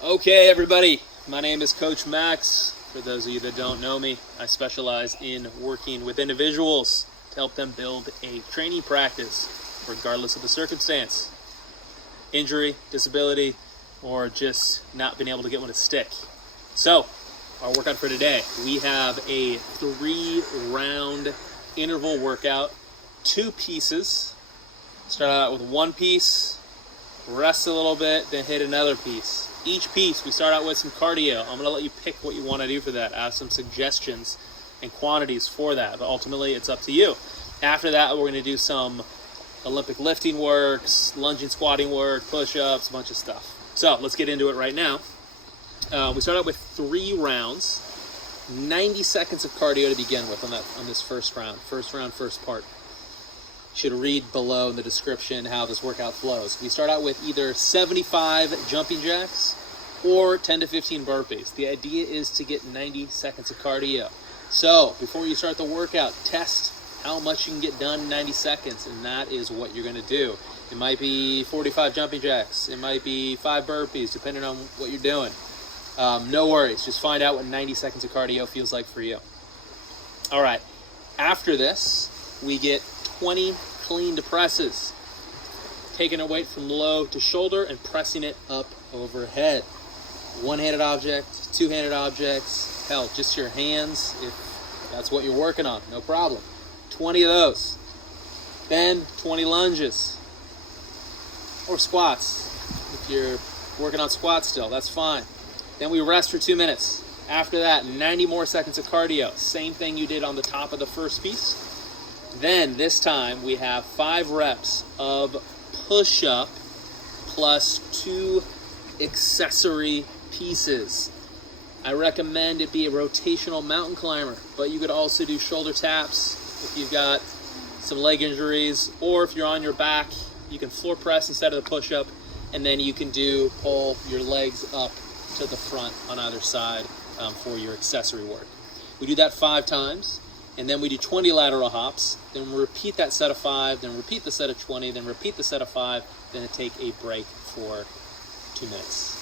Okay, everybody, my name is Coach Max. For those of you that don't know me, I specialize in working with individuals to help them build a training practice, regardless of the circumstance. Injury, disability, or just not being able to get one to stick. So, our workout for today, we have a 3-round interval workout, 2 pieces. Start out with 1 piece, rest a little bit, then hit another piece. Each piece, we start out with some cardio. I'm going to let you pick what you want to do for that. I have some suggestions and quantities for that, but ultimately it's up to you. After that, we're going to do some Olympic lifting work, lunging, squatting work, push-ups, a bunch of stuff. So let's get into it right now. We start out with 3 rounds, 90 seconds of cardio to begin with on this first round. First round, first part. Should read below in the description how this workout flows. We start out with either 75 jumping jacks or 10 to 15 burpees. The idea is to get 90 seconds of cardio. So before you start the workout, test how much you can get done in 90 seconds, and that is what you're going to do. It might be 45 jumping jacks. It might be 5 burpees, depending on what you're doing. No worries. Just find out what 90 seconds of cardio feels like for you. All right. After this, we get 20 clean presses, taking a weight from low to shoulder and pressing it up overhead. One-handed object, two-handed objects, hell, just your hands if that's what you're working on, no problem. 20 of those. Then 20 lunges or squats. If you're working on squats still, that's fine. Then we rest for 2 minutes. After that, 90 more seconds of cardio. Same thing you did on the top of the first piece. Then this time we have 5 reps of push-up plus 2 accessory pieces. I recommend it be a rotational mountain climber, but you could also do shoulder taps if you've got some leg injuries, or if you're on your back, you can floor press instead of the push-up, and then you can pull your legs up to the front on either side for your accessory work. We do that 5 times. And then we do 20 lateral hops, then we repeat that set of 5, then repeat the set of 20, then repeat the set of 5, then take a break for 2 minutes.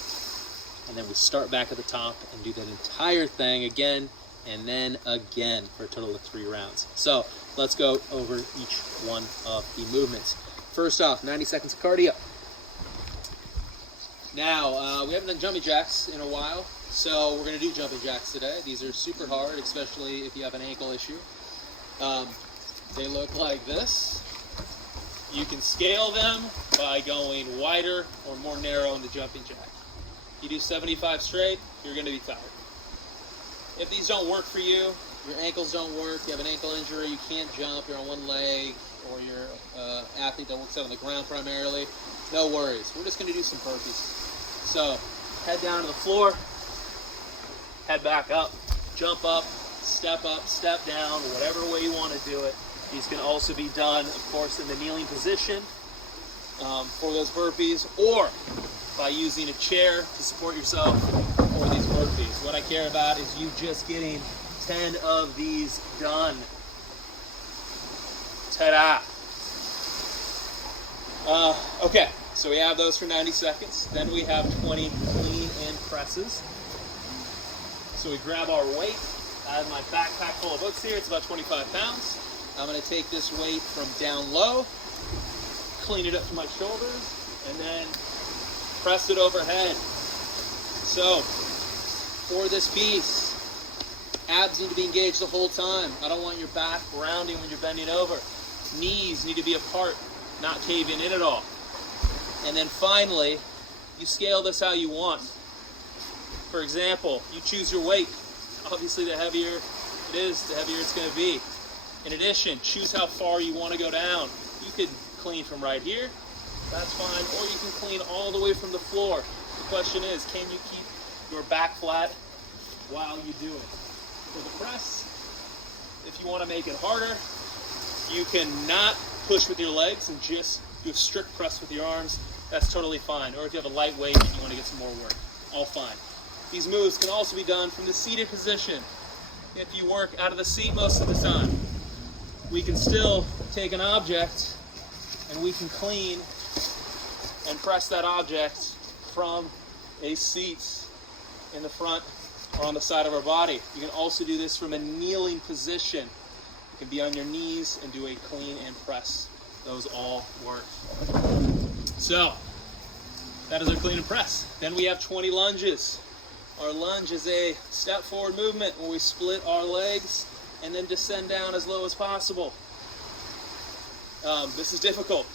And then we start back at the top and do that entire thing again and then again for a total of 3 rounds. So let's go over each one of the movements. First off, 90 seconds of cardio. Now, we haven't done jumping jacks in a while. So we're going to do jumping jacks today. These are super hard, especially if you have an ankle issue. They look like this. You can scale them by going wider or more narrow in the jumping jack. You do 75 straight, you're going to be tired. If these don't work for you, your ankles don't work, you have an ankle injury, you can't jump, you're on one leg, or you're an athlete that works out on the ground primarily, no worries. We're just going to do some burpees. So head down to the floor. Head back up, jump up, step down, whatever way you want to do it. These can also be done, of course, in the kneeling position for those burpees, or by using a chair to support yourself for these burpees. What I care about is you just getting 10 of these done. Ta-da! Okay, so we have those for 90 seconds. Then we have 20 clean and presses. So we grab our weight. I have my backpack full of books here. It's about 25 pounds. I'm going to take this weight from down low, clean it up to my shoulders, and then press it overhead. So for this piece, abs need to be engaged the whole time. I don't want your back rounding when you're bending over. Knees need to be apart, not caving in at all. And then finally, you scale this how you want. For example, you choose your weight. Obviously, the heavier it is, the heavier it's going to be. In addition, choose how far you want to go down. You could clean from right here, that's fine, or you can clean all the way from the floor. The question is, can you keep your back flat while you do it? For the press, if you want to make it harder, you can not push with your legs and just do a strict press with your arms. That's totally fine. Or if you have a light weight and you want to get some more work, all fine. These moves can also be done from the seated position. If you work out of the seat most of the time, we can still take an object and we can clean and press that object from a seat in the front or on the side of our body. You can also do this from a kneeling position. You can be on your knees and do a clean and press. Those all work. So that is our clean and press. Then we have 20 lunges. Our lunge is a step forward movement where we split our legs and then descend down as low as possible. This is difficult.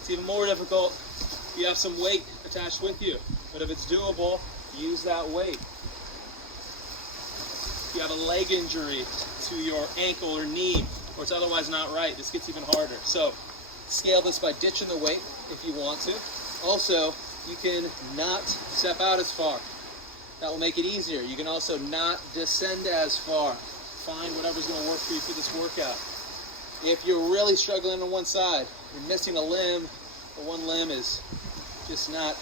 It's even more difficult if you have some weight attached with you. But if it's doable, use that weight. If you have a leg injury to your ankle or knee, or it's otherwise not right, this gets even harder. So scale this by ditching the weight if you want to. Also, you can not step out as far. That will make it easier. You can also not descend as far. Find whatever's going to work for you for this workout. If you're really struggling on one side, you're missing a limb, or one limb is just not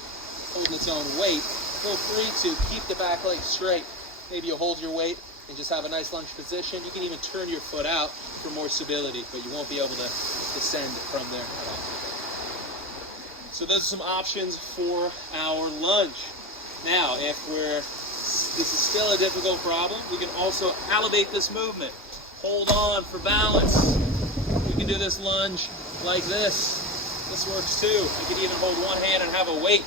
holding its own weight, feel free to keep the back leg straight. Maybe you hold your weight and just have a nice lunge position. You can even turn your foot out for more stability, but you won't be able to descend from there at all. So those are some options for our lunge. Now, if this is still a difficult problem, we can also elevate this movement. Hold on for balance. We can do this lunge like this. This works too. You can even hold one hand and have a weight.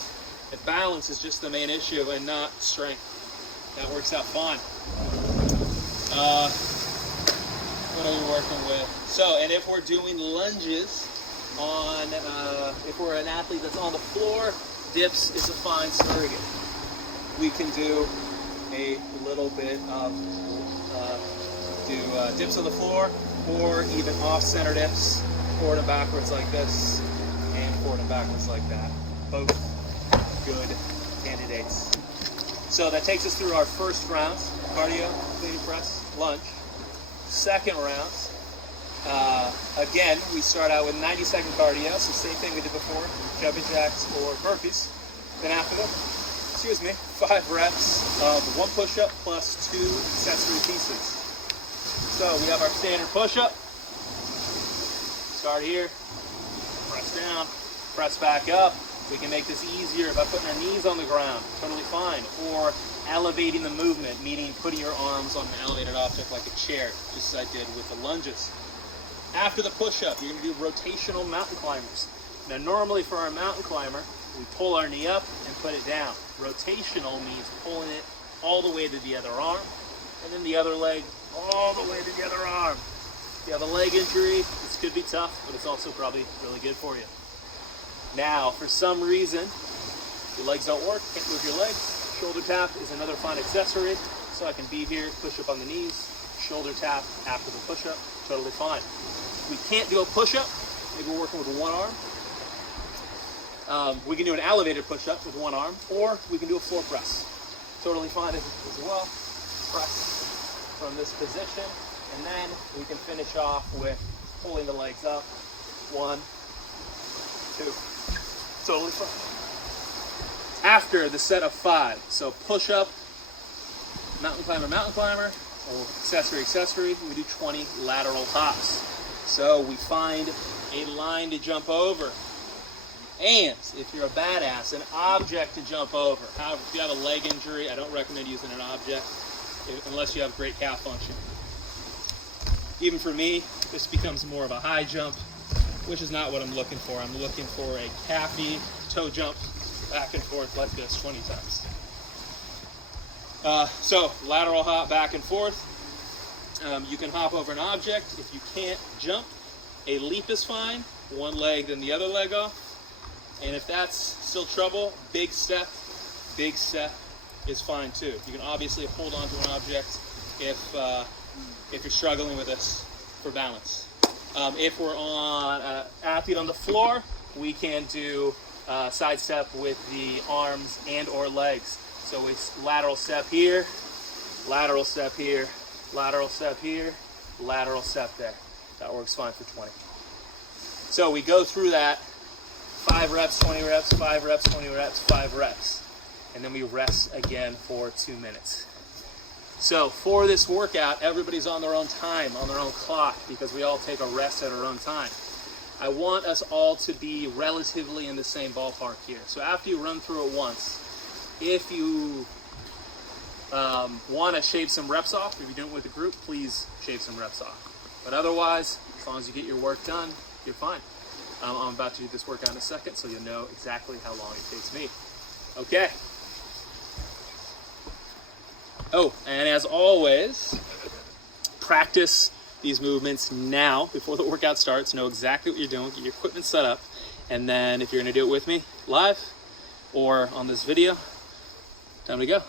If balance is just the main issue and not strength, that works out fine. What are we working with? So, and if we're doing lunges on, if we're an athlete that's on the floor, dips is a fine surrogate. We can do a little bit of dips on the floor, or even off-center dips, forward and backwards like this, and forward and backwards like that. Both good candidates. So that takes us through our first rounds: cardio, clean and press, lunge. Second rounds, again, we start out with 90-second cardio, so same thing we did before, jumping jacks or burpees. Then after that, 5 reps of 1 push-up plus 2 accessory pieces. So we have our standard push-up. Start here, press down, press back up. We can make this easier by putting our knees on the ground, totally fine. Or elevating the movement, meaning putting your arms on an elevated object like a chair, just as I did with the lunges. After the push-up, you're going to do rotational mountain climbers. Now normally for our mountain climber, we pull our knee up and put it down. Rotational means pulling it all the way to the other arm, and then the other leg all the way to the other arm. If you have a leg injury, this could be tough, but it's also probably really good for you. Now, for some reason, your legs don't work, can't move your legs, shoulder tap is another fine accessory. So I can be here, push up on the knees, shoulder tap after the push-up, totally fine. If we can't do a push-up, maybe we're working with one arm. We can do an elevated push-up with one arm, or we can do a floor press. Totally fine as well. Press from this position, and then we can finish off with pulling the legs up. 1, 2. Totally fine. After the set of 5, so push-up, mountain climber, or accessory, we do 20 lateral hops. So we find a line to jump over. And if you're a badass, an object to jump over. However, if you have a leg injury, I don't recommend using an object unless you have great calf function. Even for me, this becomes more of a high jump, which is not what I'm looking for. I'm looking for a calfy toe jump back and forth like this 20 times. So lateral hop back and forth. You can hop over an object. If you can't jump, a leap is fine. One leg, then the other leg off. And if that's still trouble, big step is fine too. You can obviously hold on to an object if you're struggling with this for balance. If we're on an athlete on the floor, we can do side step with the arms and or legs. So it's lateral step here, lateral step here, lateral step here, lateral step there. That works fine for 20. So we go through that 5 reps, 20 reps, 5 reps, 20 reps, 5 reps. And then we rest again for 2 minutes. So for this workout, everybody's on their own time, on their own clock, because we all take a rest at our own time. I want us all to be relatively in the same ballpark here. So after you run through it once, If you want to shave some reps off, if you're doing it with a group, please shave some reps off. But otherwise, as long as you get your work done, you're fine. I'm about to do this workout in a second, so you'll know exactly how long it takes me. Okay. Oh, and as always, practice these movements now before the workout starts. Know exactly what you're doing, get your equipment set up, and then if you're going to do it with me live or on this video, time to go.